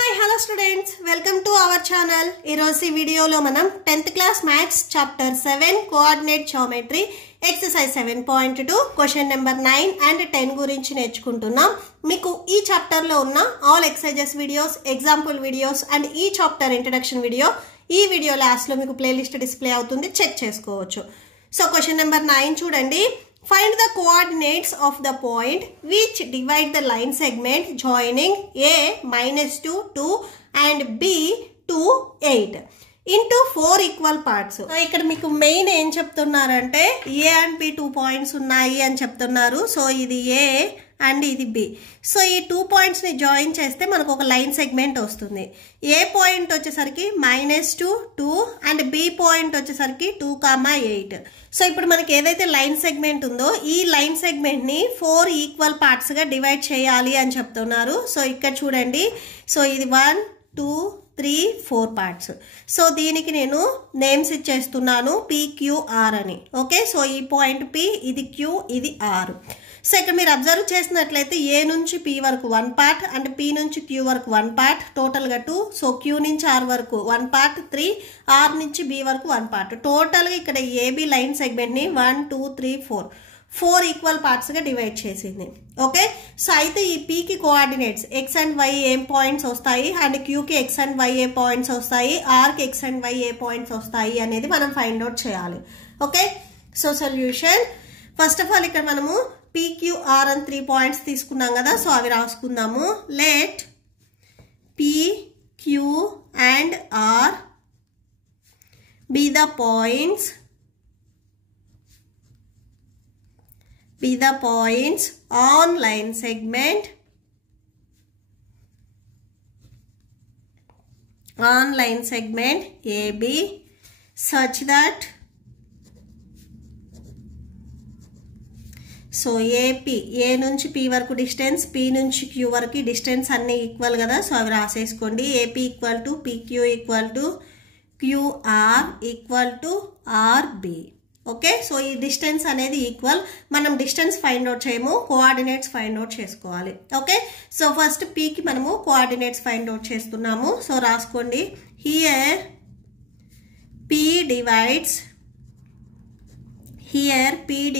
Hi, hello students. Welcome to our channel. ఈ వీడియోలో మనం 10th class maths chapter 7 coordinate geometry exercise 7.2 question number 9 and 10 గురించి నేర్చుకుంటున్నాం. మీకు ఈ చాప్టర్ లో ఉన్న all exercises videos, example videos and ఈ చాప్టర్ ఇంట్రడక్షన్ వీడియో ఈ వీడియో లాస్ట్ లో మీకు ప్లేలిస్ట్ డిస్ప్లే అవుతుంది, చెక్ చేసుకోవచ్చు. సో క్వశ్చన్ నెంబర్ 9 చూడండి. Find the coordinates of the point which divide the line segment joining A -2, 2 and B 2, 8 into 4 equal parts. ఇక్కడ మీకు main ఏం చెప్తున్నారంటే A and B 2 పాయింట్స్ ఉన్నాయి అని చెప్తున్నారు. సో ఇది A అండ్ ఇది B. సో ఈ 2 పాయింట్స్ ని జాయిన్ చేస్తే మనకు ఒక లైన్ సెగ్మెంట్ వస్తుంది. A పాయింట్ వచ్చేసరికి -2, 2 అండ్ B పాయింట్ వచ్చేసరికి 2, 8. సో ఇప్పుడు మనకి ఏదైతే లైన్ సెగ్మెంట్ ఉందో ఈ లైన్ సెగ్మెంట్ ని 4 ఈక్వల్ పార్ట్స్ గా డివైడ్ చేయాలి అని చెప్తున్నారు. సో ఇక్కడ చూడండి. సో ఇది 1, 2, 3, 4 పార్ట్స్. సో దీనికి నేను నేమ్స్ ఇచ్చేస్తున్నాను PQR అని. ఓకే, సో ఈ పాయింట్ P, ఇది Q, ఇది R. సో ఇక్కడ మీరు అబ్జర్వ్ చేసినట్లయితే A నుంచి P వరకు 1 పార్ట్ అండ్ P నుంచి Q వరకు 1 పార్ట్, టోటల్గా 2. సో Q నుంచి R వరకు 1 పార్ట్ 3, R నుంచి B వరకు 1 పార్ట్. టోటల్గా ఇక్కడ AB లైన్ సెగ్మెంట్ని 1, 2, 3, 4 ఈక్వల్ పార్ట్స్గా డివైడ్ చేసింది. ఓకే, సో అయితే ఈ Pకి కోఆర్డినేట్స్ X అండ్ Y ఏం పాయింట్స్ వస్తాయి అండ్ Qకి X అండ్ Y ఏ పాయింట్స్ వస్తాయి, Rకి X అండ్ Y ఏ పాయింట్స్ వస్తాయి అనేది మనం ఫైండ్ అవుట్ చేయాలి. Okay, so solution first of all ఇక్కడ మనము PQR అని 3 పాయింట్స్ తీసుకున్నాం కదా, సో అవి రాసుకుందాము. Let PQ and R be the points on line segment AB such that so AP A నుంచి P వరకు డిస్టెన్స్, P నుంచి Q వరకు డిస్టెన్స్ అన్నీ ఈక్వల్ కదా, సో అవి రాసేసుకోండి. AP equal to PQ equal to QR equal to RB. Okay, so ఈ distance అనేది equal. మనం డిస్టెన్స్ ఫైండ్ అవుట్ చేయము, కోఆర్డినేట్స్ ఫైండ్ అవుట్ చేసుకోవాలి. ఓకే, సో ఫస్ట్ Pకి మనము కోఆర్డినేట్స్ ఫైండ్ అవుట్ చేస్తున్నాము. సో రాసుకోండి. Here P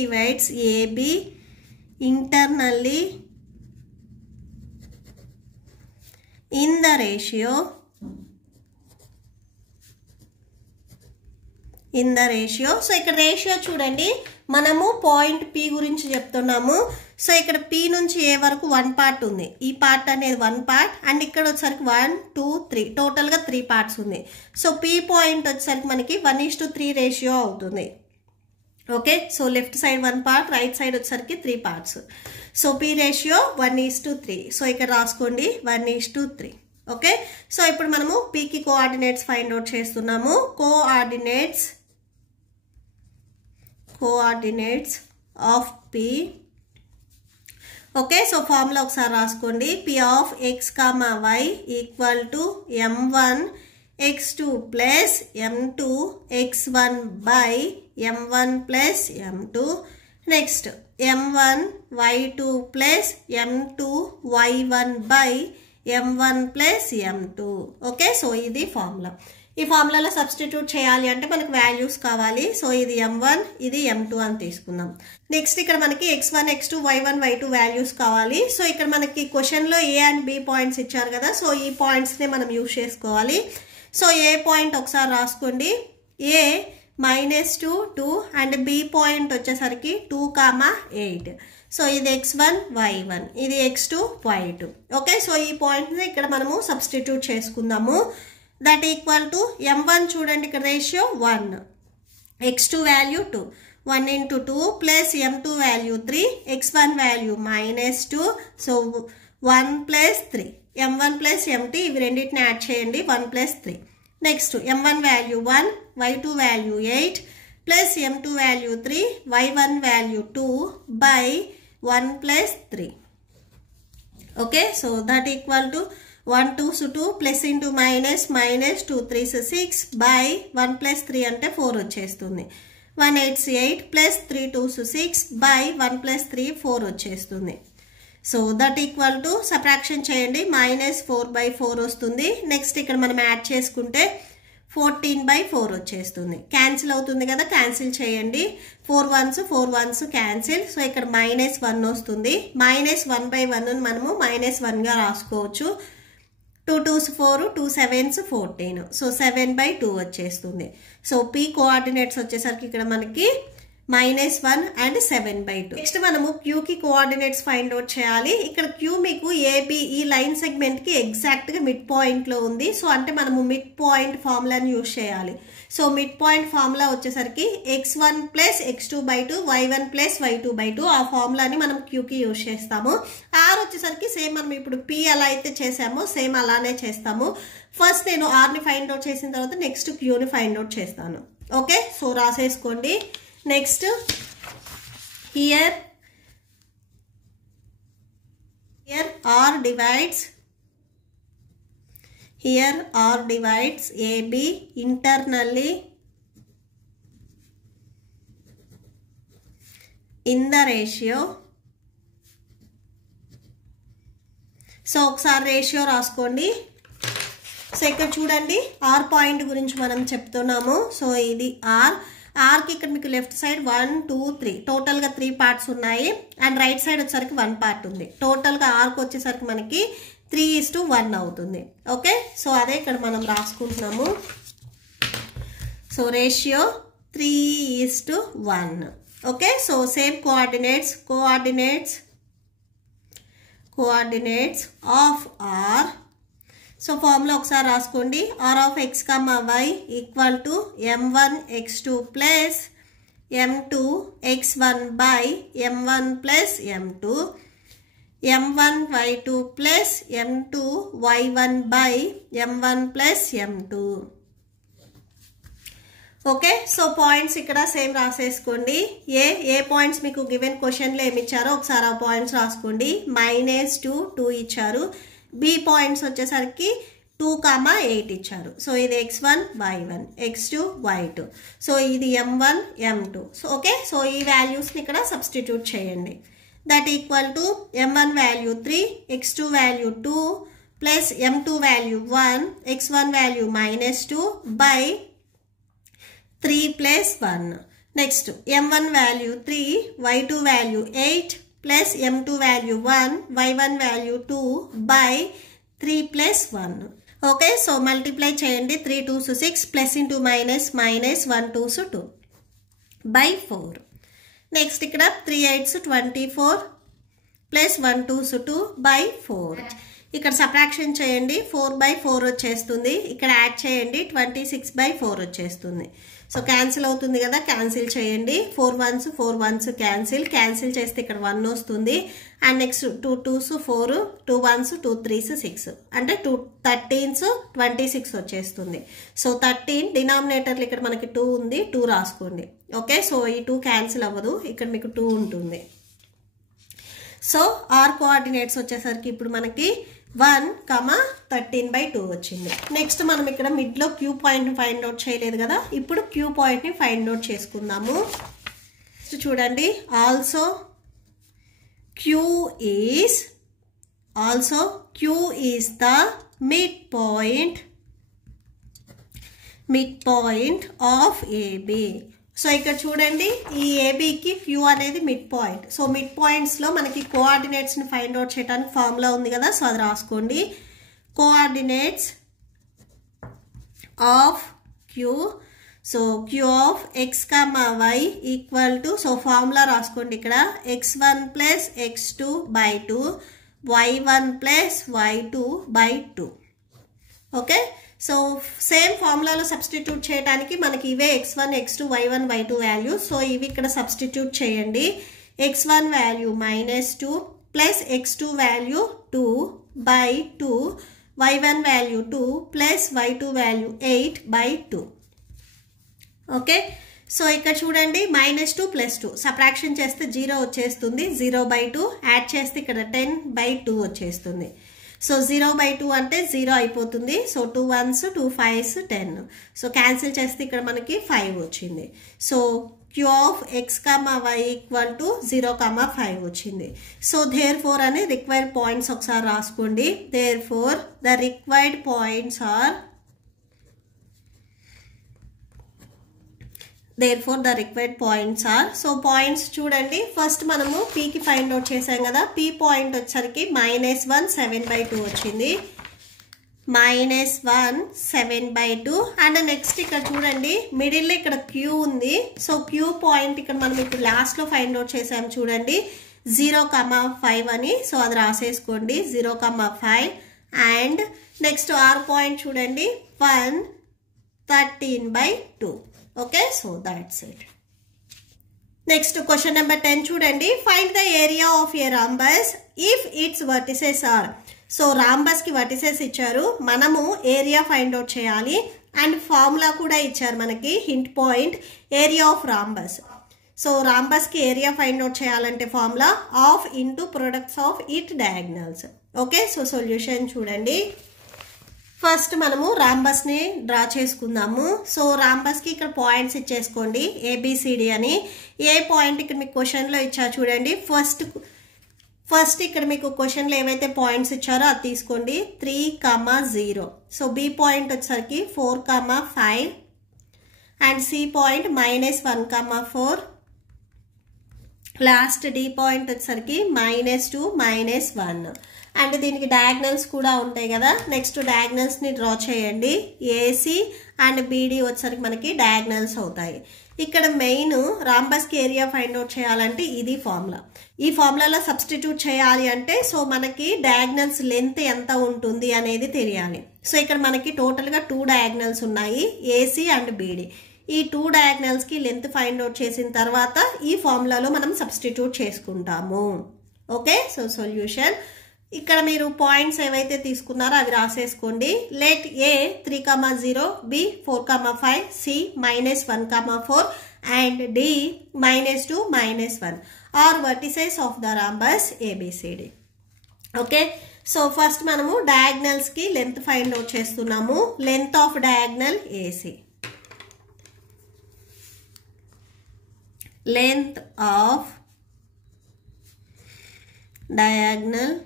divides AB internally in the ratio so ఇక్కడ ratio చూడండి, మనము పాయింట్ P గురించి చెప్తున్నాము. సో ఇక్కడ P నుంచి A వరకు 1 పార్ట్ ఉంది. ఈ పార్ట్ అనేది 1 పార్ట్ అండ్ ఇక్కడ వచ్చేసరికి 1, 2, 3 టోటల్గా 3 పార్ట్స్ ఉంది. సో P పాయింట్ వచ్చేసరికి మనకి 1:3 రేషియో అవుతుంది. Okay, so left side 1 part, right side వచ్చేసరికి 3 parts. So P ratio 1:3. So ఇక్కడ రాసుకోండి 1:3. ఓకే, సో ఇప్పుడు మనము Pకి కోఆర్డినేట్స్ ఫైండ్ అవుట్ చేస్తున్నాము. Coordinates of P. Okay, so formula ఒకసారి రాసుకోండి. P of X, Y equal to M1 x2 plus M2 x1 by M1 plus M2. Next M1 y2 plus M2 y1 by M1 plus M2. Okay, so ఇది formula. ఈ ఫార్ములాలో substitute చేయాలి అంటే మనకు values కావాలి. So ఇది M1, ఇది M2 అని తీసుకుందాం. నెక్స్ట్ ఇక్కడ మనకి x1, x2, y1, y2 values కావాలి. సో ఇక్కడ మనకి క్వశ్చన్లో A అండ్ B పాయింట్స్ ఇచ్చారు కదా, సో ఈ పాయింట్స్ని మనం యూజ్ చేసుకోవాలి. సో A పాయింట్ ఒకసారి రాసుకోండి. A -2, 2 అండ్ B పాయింట్ వచ్చేసరికి 2, 8. సో ఇది x1, y1, ఇది x2, y2. ఓకే, సో ఈ పాయింట్ని ఇక్కడ మనము సబ్స్టిట్యూట్ చేసుకుందాము. దట్ ఈక్వల్ టు M1 చూడండి, ఇక్కడ ratio 1, x2 value 2, 1 × 2 plus M2 value 3, x1 value -2. So 1 + 3, M1 + MT ఇవి రెండింటిని యాడ్ చేయండి, 1 + 3. Next M1 value 1, y2 value 8 plus M2 value 3, y1 value 2 by 1 + 3. Okay, so that equal to 1 2 2 plus into minus minus 2 3 6 by 1 + 3 అంటే 4 వచ్చేస్తుంది. 1 8 8 plus 3 2 6 by 1 + 3 4 వచ్చేస్తుంది. So that equal to subtraction చేయండి, -4/4 వస్తుంది. Next ఇక్కడ మనం యాడ్ చేసుకుంటే 14/4 వచ్చేస్తుంది. క్యాన్సిల్ అవుతుంది కదా, క్యాన్సిల్ చేయండి. 4 1s క్యాన్సిల్. సో ఇక్కడ -1 వస్తుంది. -1/1 మనము -1గా రాసుకోవచ్చు. 2 2s 4, 2 7s 14. సో 7/2 వచ్చేస్తుంది. సో P కోఆర్డినేట్స్ వచ్చేసరికి ఇక్కడ మనకి -1 and 7/2. నెక్స్ట్ మనము Q కి కోఆర్డినేట్స్ ఫైండ్ అవుట్ చేయాలి. ఇక్కడ Q మీకు AB ఈ లైన్ సెగ్మెంట్ కి ఎగ్జాక్ట్ గా మిడ్ పాయింట్ లో ఉంది. సో అంటే మనము మిడ్ పాయింట్ ఫార్ములాని యూజ్ చేయాలి. సో మిడ్ పాయింట్ ఫార్ములా వచ్చేసరికి x1 + x2/2 y1 + y2/2 ఆ ఫార్ములాని మనం Q కి యూజ్ చేస్తాము. R వచ్చేసరికి సేమ్ మనం ఇప్పుడు P ఎలా అయితే చేసామో సేమ్ అలానే చేస్తాము. ఫస్ట్ నేను R ని ఫైండ్ అవుట్ చేసిన తర్వాత నెక్స్ట్ Q ని ఫైండ్ అవుట్ చేస్తాను. ఓకే, సో రాసేసుకోండి. Next, here R divides AB internally in the ratio. So ఒకసారి రేషియో రాసుకోండి. సో ఇక్కడ చూడండి R పాయింట్ గురించి మనం చెప్తున్నాము. సో ఇది R కి ఇక్కడ మీకు లెఫ్ట్ సైడ్ 1 2 3 టోటల్గా 3 పార్ట్స్ ఉన్నాయి. అండ్ రైట్ సైడ్ వచ్చేసరికి 1 పార్ట్ ఉంది. టోటల్గా Rకి వచ్చేసరికి మనకి 3:1 అవుతుంది. ఓకే, సో అదే ఇక్కడ మనం రాసుకుంటున్నాము. So ratio 3:1. Okay, so same coordinates of R. So formula ఒకసారి రాసుకోండి. R of x, y equal to m1 x2 plus m2 x1 by m1 plus m2 m1 y2 plus m2 y1 by m1 plus m2. Okay, so points ఇక్కడ same రాసేసుకోండి. ఏ points మీకు given క్వశ్చన్లో ఏమి ఇచ్చారో ఒకసారి ఆ పాయింట్స్ రాసుకోండి. -2 2 ఇచ్చారు. B పాయింట్స్ వచ్చేసరికి 2, 8 ఇచ్చారు. సో ఇది x1 y1 x2 y2. So ఇది m1 m2. So okay, so ఈ వాల్యూస్ని ఇక్కడ సబ్స్టిట్యూట్ చేయండి. That equal to m1 value 3, x2 value 2 plus m2 value 1, x1 value -2 by 3 + 1. Next m1 value 3, y2 value 8 plus m2 value 1, y1 value 2 by 3 + 1. Okay, so multiply చేయండి. 3 2s 6 plus into minus -1 2s 2 by 4. Next ఇక్కడ 3 8s 24 plus 1 2s 2 by 4. ఇక్కడ subtraction చేయండి. 4/4 వచ్చేస్తుంది. ఇక్కడ add చేయండి. 26/4 వచ్చేస్తుంది. So cancel అవుతుంది కదా, క్యాన్సిల్ చేయండి. 4 1s క్యాన్సిల్ చేస్తే ఇక్కడ 1 వస్తుంది. And next 2 2s 4, 2 1s 2 3s 6 అంటే 2 13s 26 వచ్చేస్తుంది. సో 13 డినామినేటర్లు ఇక్కడ మనకి 2 ఉంది, 2 రాసుకోండి. ఓకే, సో ఈ 2 క్యాన్సిల్ అవ్వదు, ఇక్కడ మీకు 2 ఉంటుంది. సో R కోఆర్డినేట్స్ వచ్చేసరికి ఇప్పుడు మనకి 1, 13/2 వచ్చింది. నెక్స్ట్ మనం ఇక్కడ మిడ్లో Q పాయింట్ని ఫైండ్ అవుట్ చేయలేదు కదా, ఇప్పుడు Q పాయింట్ని ఫైండ్ అవుట్ చేసుకుందాము. చూడండి, also Q is the mid point of AB. So ఇక్కడ చూడండి, ఈ ఏబీకి క్యూ అనేది మిడ్ పాయింట్. సో మిడ్ పాయింట్స్లో మనకి కోఆర్డినేట్స్ని ఫైండ్ అవుట్ చేయడానికి ఫార్ములా ఉంది కదా, సో అది రాసుకోండి. Coordinates of Q. So Q of x, y equal to, so formula రాసుకోండి ఇక్కడ, x1 + x2/2 y1 + y2/2. Okay, so same ఫార్ములాలో substitute చేయడానికి మనకి ఇవే x1 x2 y1 y2 values. So ఇవి ఇక్కడ సబ్స్టిట్యూట్ చేయండి. x1 value -2 plus x2 value 2/2 y1 value 2 plus y2 value 8/2. Okay, so ఇక్కడ చూడండి, -2 + 2 సబ్ట్రాక్షన్ చేస్తే 0 వచ్చేస్తుంది. 0/2 యాడ్ చేస్తే ఇక్కడ 10/2 వచ్చేస్తుంది. సో 0/2 అంటే 0 అయిపోతుంది. So 2 1s 2 5s 10. So cancel చేస్తే ఇక్కడ మనకి 5 వచ్చింది. So q of x comma y equal to 0 comma 5 వచ్చింది. సో therefore అని రిక్వైర్డ్ పాయింట్స్ ఒకసారి రాసుకోండి. therefore the required points are so points చూడండి. ఫస్ట్ మనము పీకి ఫైండ్ అవుట్ చేసాం కదా. పీ పాయింట్ వచ్చేసరికి -1 7/2 వచ్చింది. -1 7/2 అండ్ నెక్స్ట్ ఇక్కడ చూడండి మిడిల్లో ఇక్కడ క్యూ ఉంది. సో క్యూ పాయింట్ ఇక్కడ మనం ఇప్పుడు లాస్ట్లో ఫైండ్ అవుట్ చేసాం చూడండి 0,5 అని. సో అది రాసేసుకోండి 0,5 అండ్ నెక్స్ట్ ఆర్ పాయింట్ చూడండి 1 13/2. Okay, so that's it. Next question number 10 చూడండి. Find the area of a rhombus if its vertices are. So రాంబస్కి వర్టిసెస్ ఇచ్చారు, మనము ఏరియా ఫైండ్ అవుట్ చేయాలి అండ్ ఫార్ములా కూడా ఇచ్చారు మనకి hint point area of rhombus. So రాంబస్కి ఏరియా ఫైండ్ అవుట్ చేయాలంటే formula half into products of it diagonals. Okay, so solution చూడండి. ఫస్ట్ మనము రాంబస్ని డ్రా చేసుకుందాము. సో రాంబస్కి ఇక్కడ పాయింట్స్ ఇచ్చేసుకోండి ABCD అని. ఏ పాయింట్ ఇక్కడ మీకు క్వశ్చన్లో ఇచ్చా చూడండి. ఫస్ట్ ఇక్కడ మీకు క్వశ్చన్లో ఏవైతే పాయింట్స్ ఇచ్చారో అది తీసుకోండి 3,0. సో B పాయింట్ వచ్చేసరికి 4,5 and C point -1,4. Last D point వచ్చేసరికి -2 -1 అండ్ దీనికి డయాగ్నల్స్ కూడా ఉంటాయి కదా. నెక్స్ట్ డయాగ్నల్స్ని డ్రా చేయండి. AC అండ్ BD వచ్చేసరికి మనకి డయాగ్నల్స్ అవుతాయి. ఇక్కడ మెయిన్ రాంబస్కి ఏరియా ఫైండ్ అవుట్ చేయాలంటే ఇది ఫార్ములా. ఈ ఫార్ములాలో సబ్స్టిట్యూట్ చేయాలి అంటే సో మనకి డయాగ్నల్స్ లెంత్ ఎంత ఉంటుంది అనేది తెలియాలి. సో ఇక్కడ మనకి టోటల్గా 2 డయాగ్నల్స్ ఉన్నాయి AC అండ్ BD. ఈ 2 డయాగ్నల్స్కి లెంత్ ఫైండ్ అవుట్ చేసిన తర్వాత ఈ ఫార్ములాలో మనం సబ్స్టిట్యూట్ చేసుకుంటాము. ఓకే, సో సొల్యూషన్ ఇక్కడ మీరు పాయింట్స్ ఏవైతే తీసుకున్నారో అవి రాసేసుకోండి. Let A 3,0, B 4,5, C -1,4 and D -2 -1 are vertices of the rhombus ABCD. Okay, so first మనము డయాగ్నల్స్కి లెంత్ ఫైండ్ అవుట్ చేస్తున్నాము. Length of diagonal AC. Length of diagonal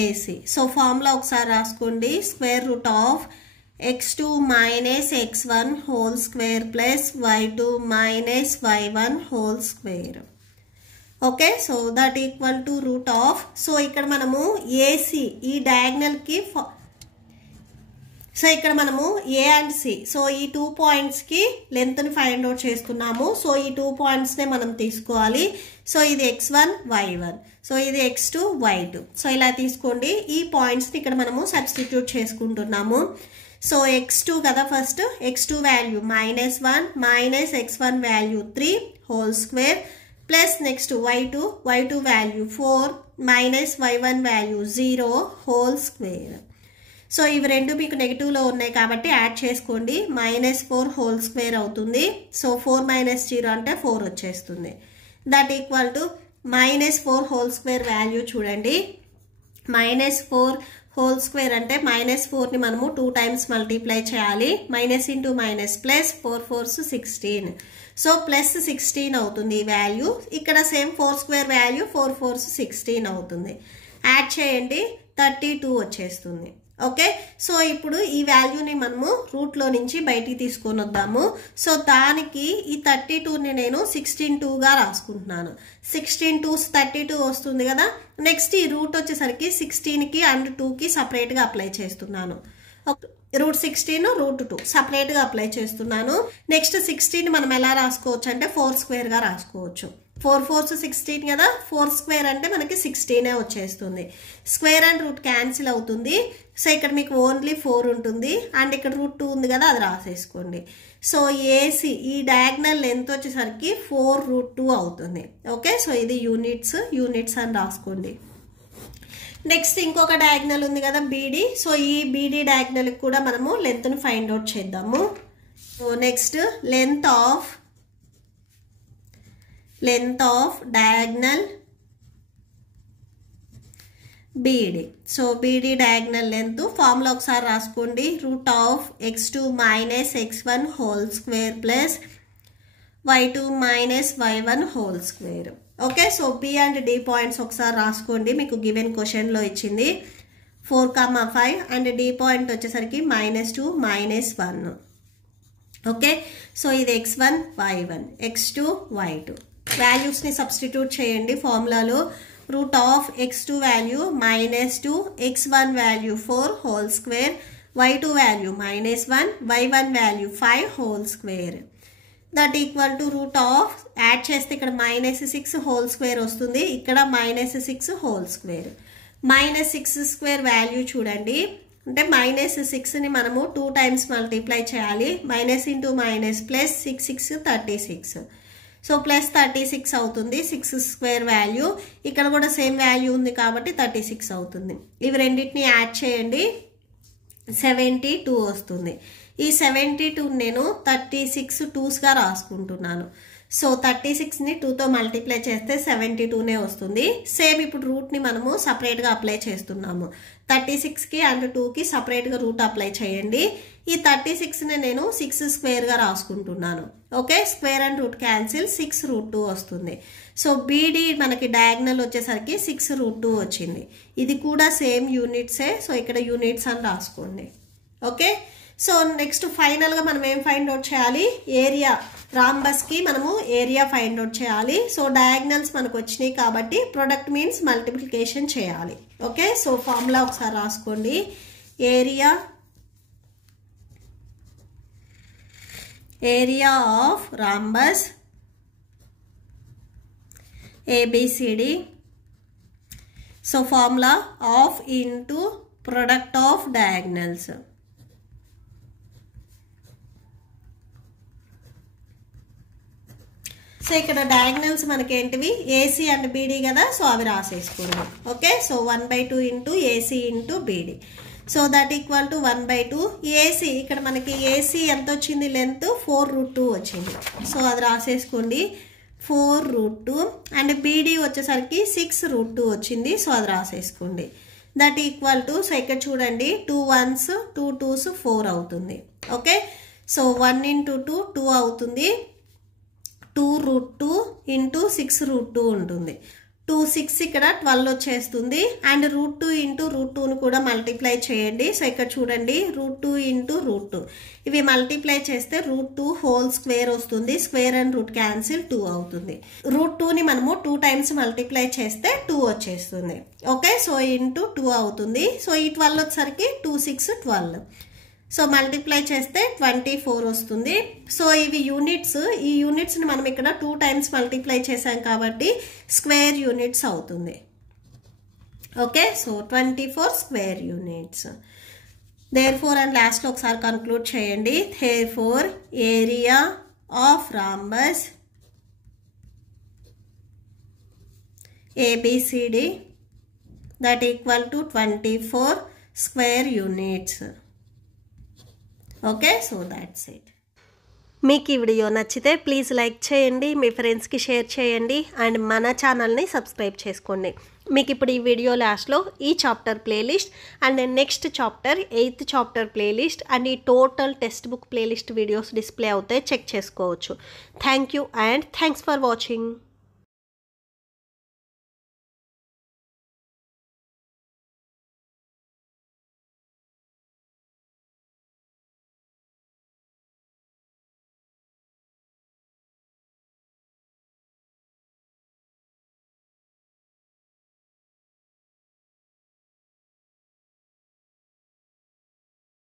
AC. So formula ఒకసారి రాసుకోండి. Square root of x2 - x1 whole square plus y2 - y1 whole square. Okay, so that equal to root of. So ఇక్కడ మనము AC ఈ డయాగ్నల్కి so ఇక్కడ మనము A and C so ఈ 2 పాయింట్స్కి లెంత్ని find out చేస్తున్నాము. So ఈ 2 పాయింట్స్నే మనం తీసుకోవాలి. సో ఇది x1 y1 సో ఇది x2 y2. సో ఇలా తీసుకోండి. ఈ పాయింట్స్ని ఇక్కడ మనము సబ్స్టిట్యూట్ చేసుకుంటున్నాము. సో x2 కదా, first x2 value -1 -x1 value 3 whole square plus next y2 value 4 -y1 value 0 whole square. So ఇవి రెండు మీకు నెగిటివ్లో ఉన్నాయి కాబట్టి యాడ్ చేసుకోండి. -4 హోల్ స్క్వేర్ అవుతుంది. సో 4 - 0 అంటే 4 వచ్చేస్తుంది. That equal to -4 whole square value చూడండి. -4 హోల్ స్క్వేర్ అంటే -4ని మనము 2 టైమ్స్ మల్టిప్లై చేయాలి. - ఇంటూ ప్లస్ 4 4s 16. సో +16 అవుతుంది ఈ వాల్యూ. ఇక్కడ సేమ్ 4 స్క్వేర్ వాల్యూ 4 4s 16 అవుతుంది. యాడ్ చేయండి 32 వచ్చేస్తుంది. ఓకే, సో ఇప్పుడు ఈ వాల్యూని మనము రూట్లో నుంచి బయటికి తీసుకొని వద్దాము. సో దానికి ఈ 32ని నేను 16(2)గా రాసుకుంటున్నాను. 16(2)s 32 వస్తుంది కదా. నెక్స్ట్ ఈ రూట్ వచ్చేసరికి 16కి అండ్ 2కి సపరేట్గా అప్లై చేస్తున్నాను. రూట్ 16 రూట్ 2 సపరేట్గా అప్లై చేస్తున్నాను. నెక్స్ట్ 16 మనం ఎలా రాసుకోవచ్చు అంటే 4 స్క్వేర్గా రాసుకోవచ్చు. 4 4s 16 కదా. 4 స్క్వేర్ అంటే మనకి 16 వచ్చేస్తుంది. స్క్వేర్ అండ్ రూట్ క్యాన్సిల్ అవుతుంది. సో ఇక్కడ మీకు ఓన్లీ 4 ఉంటుంది అండ్ ఇక్కడ రూట్ 2 ఉంది కదా, అది రాసేసుకోండి. సో AC ఈ డయాగ్నల్ లెంత్ వచ్చేసరికి 4√2 అవుతుంది. ఓకే, సో ఇది యూనిట్స్ అని రాసుకోండి. నెక్స్ట్ ఇంకొక డయాగ్నల్ ఉంది కదా BD. సో ఈ BD డయాగ్నల్కి కూడా మనము లెంత్ను ఫైండ్ అవుట్ చేద్దాము. So next length of diagonal BD. So BD diagonal length formula ఒకసారి రాసుకోండి. x2 minus x1 whole square plus y2 minus y1 whole square. Okay, so B and D points ఒకసారి రాసుకోండి, మీకు గివెన్ క్వశ్చన్లో ఇచ్చింది 4,5 and D point వచ్చేసరికి -2 -1. Okay, so ఇది x1 y1 x2 y2. వాల్యూస్ని సబ్స్టిట్యూట్ చేయండి ఫార్ములాలో. x2 value -2, x1 value 4 whole square, y2 value -1, y1 value 5 whole square. That equal to add చేస్తే ఇక్కడ -6 హోల్ స్క్వేర్ వస్తుంది, ఇక్కడ -6 హోల్ స్క్వేర్. -6 స్క్వేర్ వాల్యూ చూడండి, అంటే -6ని మనము 2 టైమ్స్ మల్టిప్లై చేయాలి. Minus into minus plus 6 6 36. So plus 36 అవుతుంది 6 స్క్వేర్ వాల్యూ. ఇక్కడ కూడా సేమ్ వాల్యూ ఉంది కాబట్టి 36 అవుతుంది. ఇవి రెండింటిని యాడ్ చేయండి, 72 వస్తుంది. ఈ 72 నేను 36 2స్గా రాసుకుంటున్నాను. సో 36ని 2తో మల్టిప్లై చేస్తే 72నే వస్తుంది. సేమ్ ఇప్పుడు రూట్ని మనము సపరేట్గా అప్లై చేస్తున్నాము. 36కి అండ్ 2కి సపరేట్గా రూట్ అప్లై చేయండి. ఈ 36ని నేను 6 స్క్వేర్గా రాసుకుంటున్నాను. Okay, square and root cancel, 6√2 వస్తుంది. సో బీడీ మనకి డయాగ్నల్ వచ్చేసరికి 6√2 వచ్చింది. ఇది కూడా సేమ్ యూనిట్సే, సో ఇక్కడ యూనిట్స్ అని రాసుకోండి. ఓకే, సో నెక్స్ట్ ఫైనల్గా మనం ఏం ఫైండ్ అవుట్ చేయాలి? ఏరియా. రాంబస్కి మనము ఏరియా ఫైండ్ అవుట్ చేయాలి. సో డయాగ్నల్స్ మనకు వచ్చినాయి కాబట్టి ప్రొడక్ట్ మీన్స్ మల్టిప్లికేషన్ చేయాలి. ఓకే, సో ఫార్ములా ఒకసారి రాసుకోండి. Area of rhombus ABCD. So formula half into product of diagonals. So ఇక్కడ డయాగ్నల్స్ మనకి ఏంటివి? ఏసీ అండ్ బీడీ కదా, సో అవి రాసేసుకుందాం. Okay, so 1/2 into AC into BD. So that equal to 1/2 AC. ఇక్కడ మనకి ఏసీ ఎంత వచ్చింది? లెంత్ 4√2 వచ్చింది. సో అది రాసేసుకోండి, 4√2. అండ్ బీడీ వచ్చేసరికి 6√2 వచ్చింది. సో అది రాసేసుకోండి. దట్ ఈక్వల్ టు, సో ఇక్కడ చూడండి 2 1s 2 2s 4 అవుతుంది. ఓకే, సో 1 ఇంటూ 2 2 అవుతుంది. 2√2 ఇంటూ 6√2 ఉంటుంది. 2 6 ఇక్కడ 12 వచ్చేస్తుంది. అండ్ √2 ఇంటూ √2ను కూడా మల్టిప్లై చేయండి. సో ఇక్కడ చూడండి √2 ఇంటూ √2 ఇవి మల్టిప్లై చేస్తే √2 హోల్ స్క్వేర్ వస్తుంది. స్క్వేర్ అండ్ రూట్ క్యాన్సిల్ 2 అవుతుంది. √2ని మనము 2 టైమ్స్ మల్టిప్లై చేస్తే 2 వచ్చేస్తుంది. ఓకే, సో ఇంటూ 2 అవుతుంది. సో ఈ 12 వచ్చేసరికి 2 6 12. సో మల్టిప్లై చేస్తే 24 వస్తుంది. సో ఇవి యూనిట్స్. ఈ యూనిట్స్ని మనం ఇక్కడ 2 టైమ్స్ మల్టిప్లై చేసాం కాబట్టి స్క్వేర్ యూనిట్స్ అవుతుంది. Okay, so 24 square units. Therefore and లాస్ట్లో ఒకసారి కన్క్లూడ్ చేయండి. Therefore area of rhombus ABCD that equal to 24 square units. Okay, so that's it. మీకు ఈ వీడియో నచ్చితే ప్లీజ్ లైక్ చేయండి, మీ ఫ్రెండ్స్కి షేర్ చేయండి అండ్ మన ఛానల్ని సబ్స్క్రైబ్ చేసుకోండి. మీకు ఇప్పుడు ఈ వీడియో లాస్ట్లో ఈ chapter playlist and next chapter 8th chapter playlist and ఈ total textbook playlist videos display అవుతాయి, చెక్ చేసుకోవచ్చు. Thank you and thanks for watching.